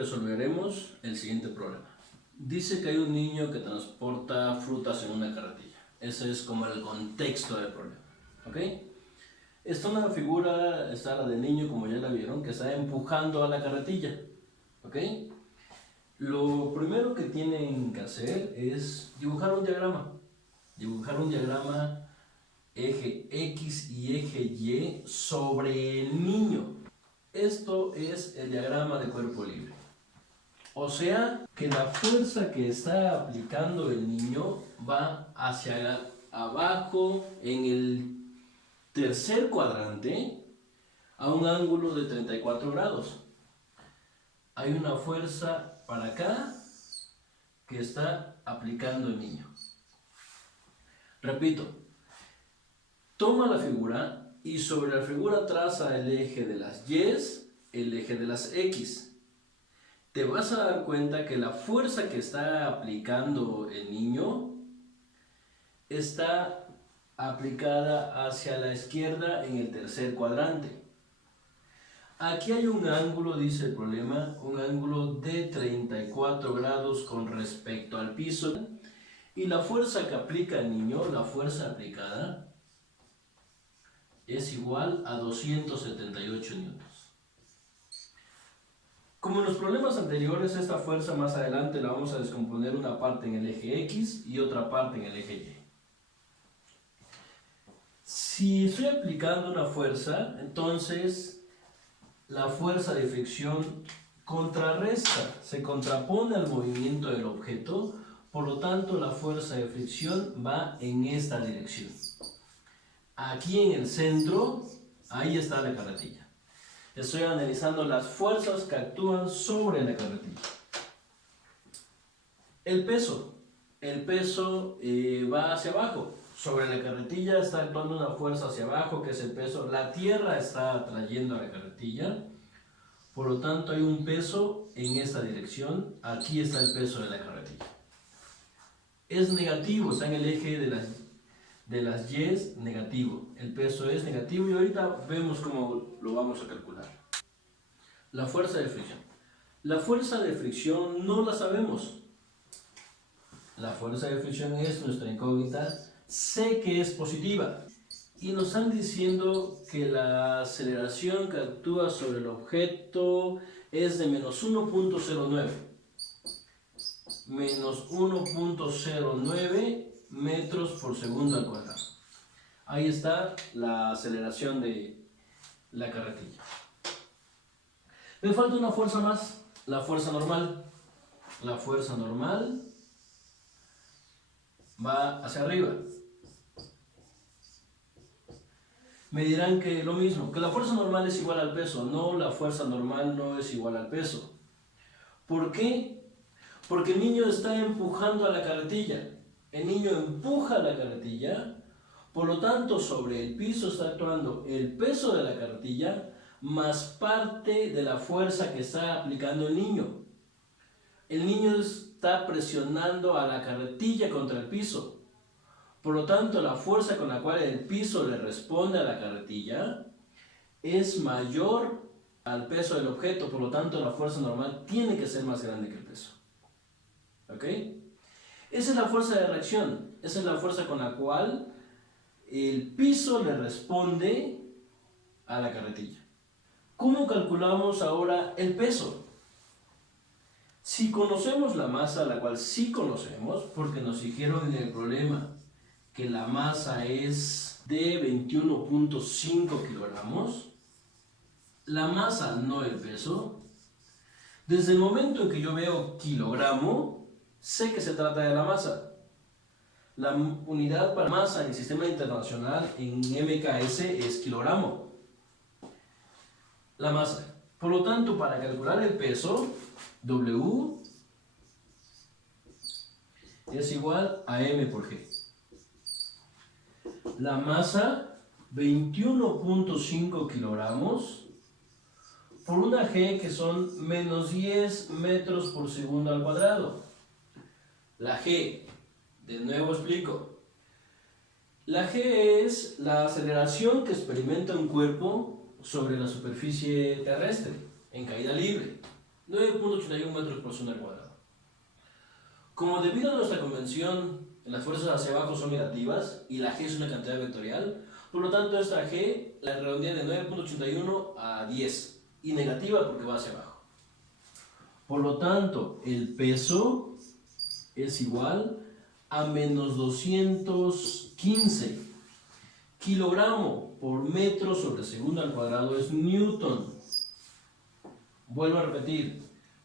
resolveremos el siguiente problema. Dice que hay un niño que transporta frutas en una carretilla. Ese es como el contexto del problema. ¿Ok? Está una figura, está la del niño, como ya la vieron, que está empujando a la carretilla. ¿Ok? Lo primero que tienen que hacer es dibujar un diagrama. Dibujar un diagrama eje X y eje Y sobre el niño. Esto es el diagrama de cuerpo libre. O sea que la fuerza que está aplicando el niño va hacia abajo en el tercer cuadrante a un ángulo de 34 grados. Hay una fuerza para acá que está aplicando el niño. Repito, toma la figura y sobre la figura traza el eje de las Y, el eje de las X. Te vas a dar cuenta que la fuerza que está aplicando el niño está aplicada hacia la izquierda en el tercer cuadrante. Aquí hay un ángulo, dice el problema, un ángulo de 34 grados con respecto al piso. Y la fuerza que aplica el niño, la fuerza aplicada, es igual a 278 newtons. Como en los problemas anteriores, esta fuerza más adelante la vamos a descomponer una parte en el eje X y otra parte en el eje Y. Si estoy aplicando una fuerza, entonces la fuerza de fricción contrarresta, se contrapone al movimiento del objeto, por lo tanto la fuerza de fricción va en esta dirección. Aquí en el centro, ahí está la carretilla. Estoy analizando las fuerzas que actúan sobre la carretilla. El peso va hacia abajo. Sobre la carretilla está actuando una fuerza hacia abajo, que es el peso. La tierra está atrayendo a la carretilla. Por lo tanto, hay un peso en esta dirección. Aquí está el peso de la carretilla. Es negativo, está en el eje de las Y, negativo. El peso es negativo y ahorita vemos cómo lo vamos a calcular. La fuerza de fricción. La fuerza de fricción no la sabemos. La fuerza de fricción es nuestra incógnita. Sé que es positiva. Y nos están diciendo que la aceleración que actúa sobre el objeto es de menos 1.09. Menos 1.09 metros por segundo al cuadrado. Ahí está la aceleración de la carretilla. Me falta una fuerza más, la fuerza normal. La fuerza normal va hacia arriba. Me dirán que lo mismo, que la fuerza normal es igual al peso. No, la fuerza normal no es igual al peso. ¿Por qué? Porque el niño está empujando a la carretilla. El niño empuja la carretilla, por lo tanto sobre el piso está actuando el peso de la carretilla más parte de la fuerza que está aplicando el niño. El niño está presionando a la carretilla contra el piso. Por lo tanto, la fuerza con la cual el piso le responde a la carretilla es mayor al peso del objeto. Por lo tanto, la fuerza normal tiene que ser más grande que el peso. ¿Ok? Esa es la fuerza de reacción. Esa es la fuerza con la cual el piso le responde a la carretilla. ¿Cómo calculamos ahora el peso? Si conocemos la masa, la cual sí conocemos, porque nos dijeron en el problema que la masa es de 21.5 kilogramos, la masa, no el peso, desde el momento en que yo veo kilogramo, sé que se trata de la masa. La unidad para masa en el sistema internacional en MKS es kilogramo. La masa. Por lo tanto, para calcular el peso, W es igual a M por G. La masa, 21.5 kilogramos, por una G que son menos 10 metros por segundo al cuadrado. La G, de nuevo explico. La G es la aceleración que experimenta un cuerpo sobre la superficie terrestre, en caída libre. 9.81 metros por segundo al cuadrado. Como debido a nuestra convención, las fuerzas hacia abajo son negativas y la G es una cantidad vectorial, por lo tanto esta G la redondeé de 9.81 a 10 y negativa porque va hacia abajo. Por lo tanto, el peso es igual a menos 215 kilogramo por metro sobre segundo al cuadrado es newton. Vuelvo a repetir,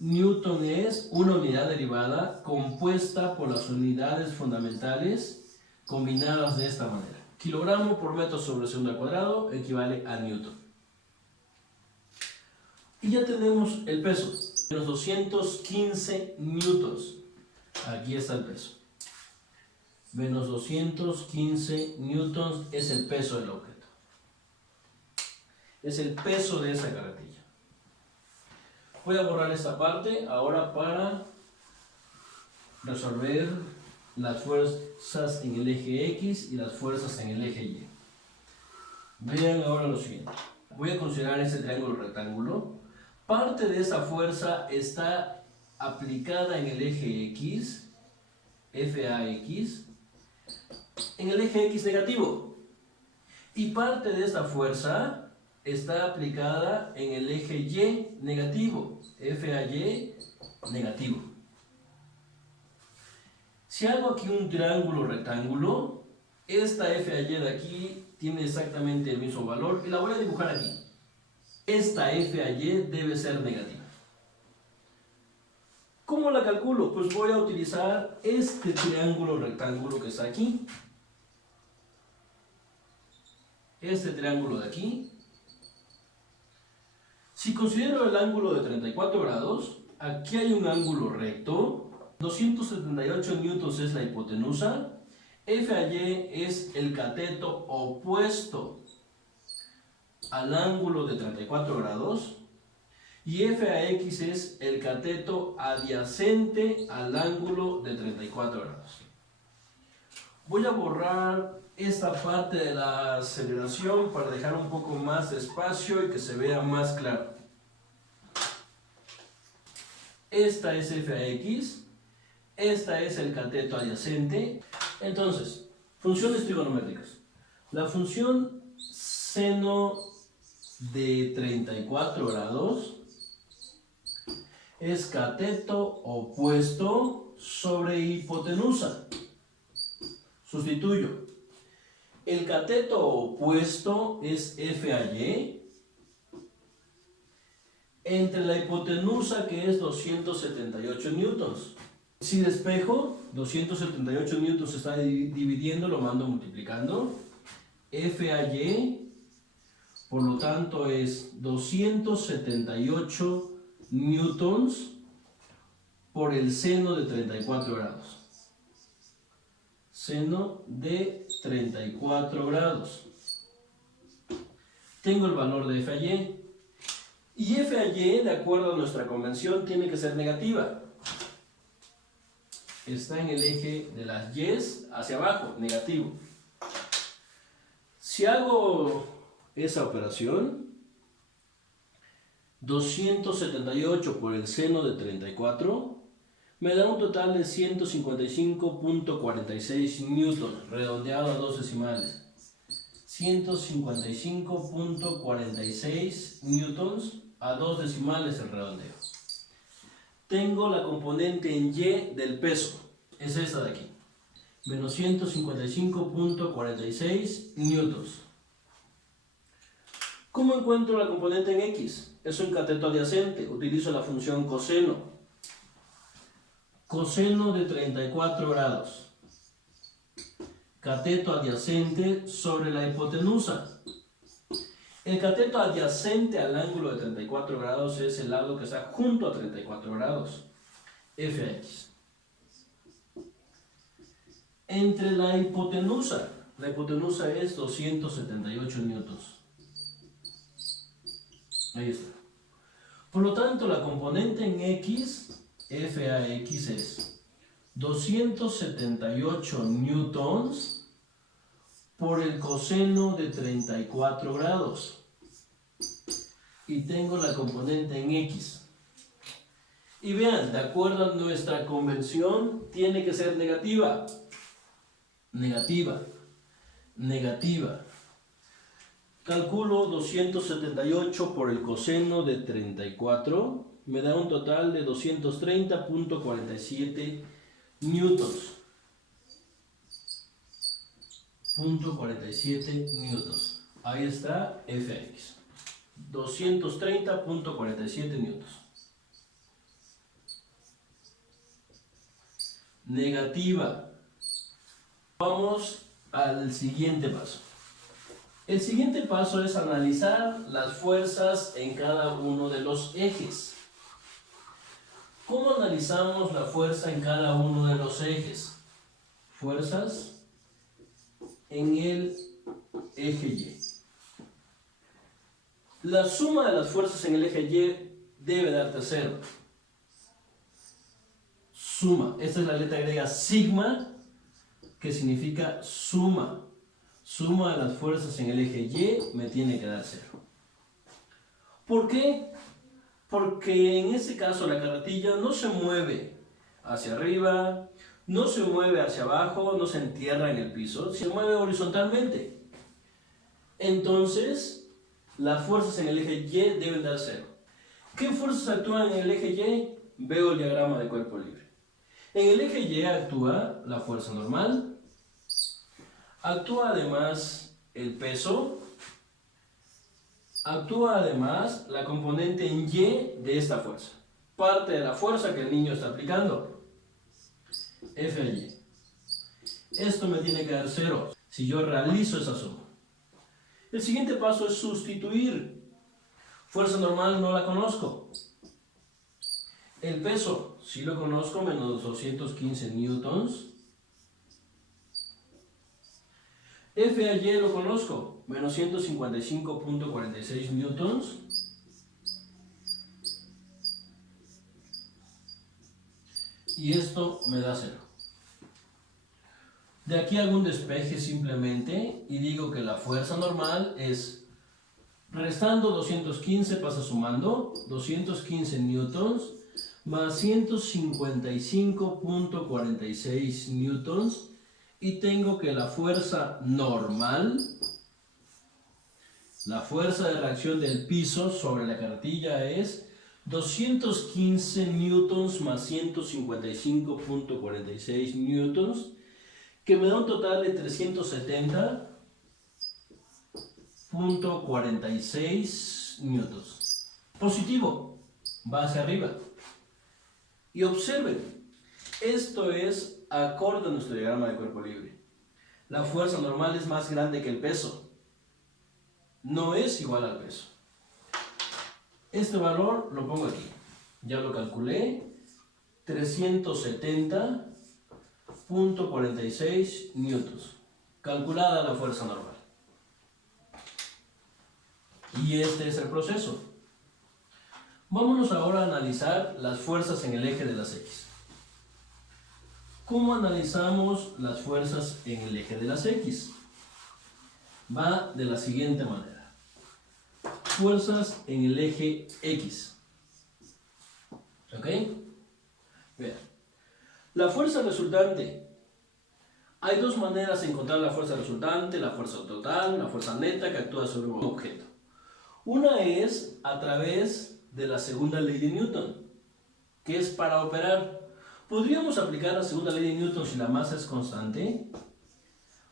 newton es una unidad derivada compuesta por las unidades fundamentales combinadas de esta manera. Kilogramo por metro sobre segundo al cuadrado equivale a newton. Y ya tenemos el peso, menos 215 newtons. Aquí está el peso. Menos 215 newtons es el peso del objeto. Es el peso de esa carretilla. Voy a borrar esta parte ahora para resolver las fuerzas en el eje X y las fuerzas en el eje Y. Vean ahora lo siguiente. Voy a considerar este triángulo rectángulo. Parte de esa fuerza está aplicada en el eje X, FAX, en el eje X negativo. Y parte de esta fuerza está aplicada en el eje Y negativo, FAY negativo. Si hago aquí un triángulo rectángulo, esta FAY de aquí tiene exactamente el mismo valor y la voy a dibujar aquí. Esta FAY debe ser negativa. ¿Cómo la calculo? Pues voy a utilizar este triángulo rectángulo que está aquí. Este triángulo de aquí. Si considero el ángulo de 34 grados, aquí hay un ángulo recto. 278 newtons es la hipotenusa. FAY es el cateto opuesto al ángulo de 34 grados. Y FAX es el cateto adyacente al ángulo de 34 grados. Voy a borrar esta parte de la aceleración para dejar un poco más de espacio y que se vea más claro. Esta es FAX, esta es el cateto adyacente. Entonces, funciones trigonométricas. La función seno de 34 grados es cateto opuesto sobre hipotenusa. Sustituyo. El cateto opuesto es FAY entre la hipotenusa, que es 278 newtons. Si despejo, 278 newtons se está dividiendo, lo mando multiplicando. FAY, por lo tanto, es 278 newtons por el seno de 34 grados. Seno de 34 grados. Tengo el valor de FAY. Y FAY, de acuerdo a nuestra convención, tiene que ser negativa. Está en el eje de las Y's hacia abajo, negativo. Si hago esa operación, 278 por el seno de 34 me da un total de 155.46 newtons, redondeado a dos decimales. 155.46 newtons a dos decimales el redondeo. Tengo la componente en Y del peso, es esta de aquí, menos 155.46 newtons. ¿Cómo encuentro la componente en X? Es un cateto adyacente, utilizo la función coseno. Coseno de 34 grados. Cateto adyacente sobre la hipotenusa. El cateto adyacente al ángulo de 34 grados es el lado que está junto a 34 grados. FX. Entre la hipotenusa es 278 newtons. Ahí está. Por lo tanto, la componente en X, FAX, es 278 newtons por el coseno de 34 grados. Y tengo la componente en X. Y vean, de acuerdo a nuestra convención, tiene que ser negativa. Negativa. Negativa. Calculo 278 por el coseno de 34. Me da un total de 230.47 newtons. 0.47 newtons. Ahí está Fx. 230.47 newtons. Negativa. Vamos al siguiente paso. El siguiente paso es analizar las fuerzas en cada uno de los ejes. ¿Cómo analizamos la fuerza en cada uno de los ejes? Fuerzas en el eje Y. La suma de las fuerzas en el eje Y debe darte 0. Suma. Esta es la letra griega sigma, que significa suma. Suma de las fuerzas en el eje Y me tiene que dar 0. ¿Por qué? Porque en este caso la carretilla no se mueve hacia arriba, no se mueve hacia abajo, no se entierra en el piso, se mueve horizontalmente. Entonces, las fuerzas en el eje Y deben dar 0. ¿Qué fuerzas actúan en el eje Y? Veo el diagrama de cuerpo libre. En el eje Y actúa la fuerza normal, actúa además el peso, actúa además la componente en Y de esta fuerza, parte de la fuerza que el niño está aplicando, F a Y. Esto me tiene que dar 0 si yo realizo esa suma. El siguiente paso es sustituir. Fuerza normal no la conozco. El peso sí lo conozco, menos 215 newtons. F a Y lo conozco, menos 155.46 newtons. Y esto me da 0. De aquí hago un despeje simplemente y digo que la fuerza normal es, restando 215 pasa sumando, 215 newtons más 155.46 newtons, y tengo que la fuerza normal, la fuerza de reacción del piso sobre la carretilla es 215 newtons más 155.46 newtons, que me da un total de 370.46 newtons. Positivo, va hacia arriba. Y observen, esto es acorde a nuestro diagrama de cuerpo libre. La fuerza normal es más grande que el peso. No es igual al peso. Este valor lo pongo aquí. Ya lo calculé. 370.46 newtons. Calculada la fuerza normal. Y este es el proceso. Vámonos ahora a analizar las fuerzas en el eje de las X. ¿Cómo analizamos las fuerzas en el eje de las X? Va de la siguiente manera. Fuerzas en el eje X. ¿Ok? Bien. La fuerza resultante. Hay dos maneras de encontrar la fuerza resultante, la fuerza total, la fuerza neta que actúa sobre un objeto. Una es a través de la segunda ley de Newton, que es para operar. ¿Podríamos aplicar la segunda ley de Newton si la masa es constante?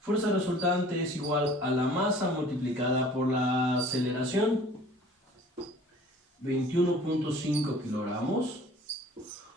Fuerza resultante es igual a la masa multiplicada por la aceleración, 21.5 kilogramos,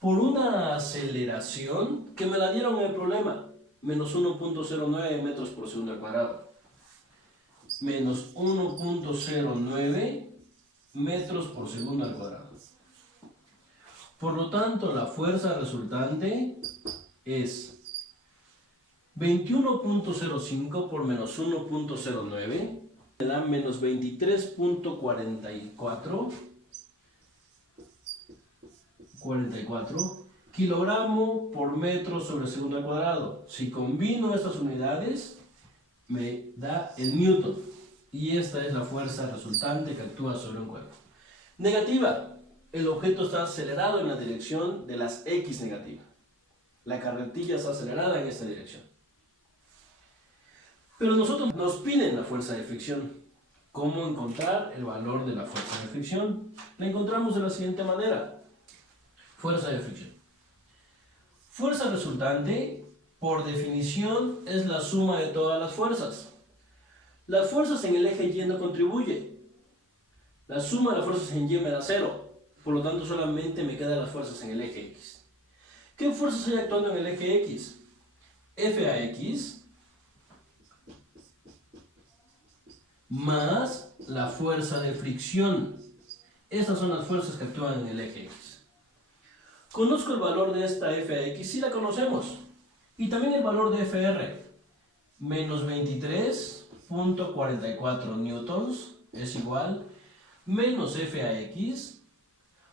por una aceleración que me la dieron en el problema, menos 1.09 metros por segundo al cuadrado. Menos 1.09 metros por segundo al cuadrado. Por lo tanto, la fuerza resultante es 21.05 por menos 1.09, me da menos 23.44 kilogramo por metro sobre segundo al cuadrado. Si combino estas unidades, me da el newton. Y esta es la fuerza resultante que actúa sobre un cuerpo. Negativa. el objeto está acelerado en la dirección de las X negativas. La carretilla está acelerada en esta dirección. Pero nosotros nos piden la fuerza de fricción. ¿Cómo encontrar el valor de la fuerza de fricción? La encontramos de la siguiente manera. Fuerza de fricción. Fuerza resultante, por definición, es la suma de todas las fuerzas. Las fuerzas en el eje Y no contribuye. La suma de las fuerzas en Y me da 0. Por lo tanto, solamente me quedan las fuerzas en el eje X. ¿Qué fuerzas hay actuando en el eje X? FAX más la fuerza de fricción. Estas son las fuerzas que actúan en el eje X. Conozco el valor de esta FAX, sí la conocemos. Y también el valor de FR. Menos 23.44 newtons es igual menos FAX,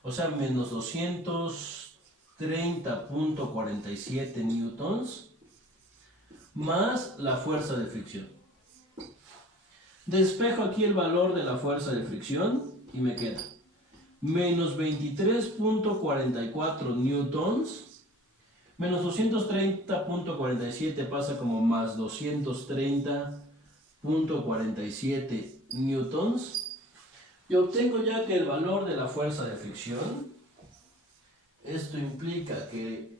o sea, menos 230.47 newtons, más la fuerza de fricción. Despejo aquí el valor de la fuerza de fricción y me queda menos 23.44 newtons, menos 230.47 pasa como más 230.47 newtons. Y obtengo ya que el valor de la fuerza de fricción, esto implica que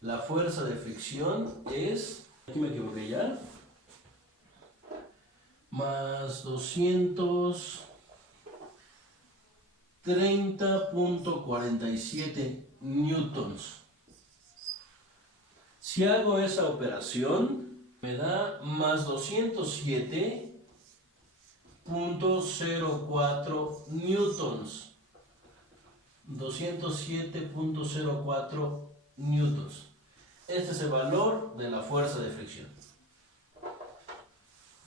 la fuerza de fricción es, aquí me equivoqué ya, más 230.47 newtons. Si hago esa operación, me da más 207.04 newtons. 207.04 newtons. Este es el valor de la fuerza de fricción.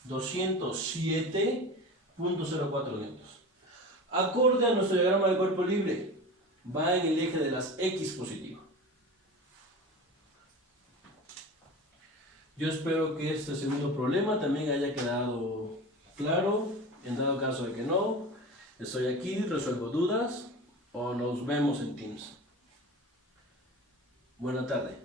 207.04 newtons. Acorde a nuestro diagrama de cuerpo libre, va en el eje de las X positivo. Yo espero que este segundo problema también haya quedado claro. En dado caso de que no, estoy aquí, resuelvo dudas o nos vemos en Teams. Buena tarde.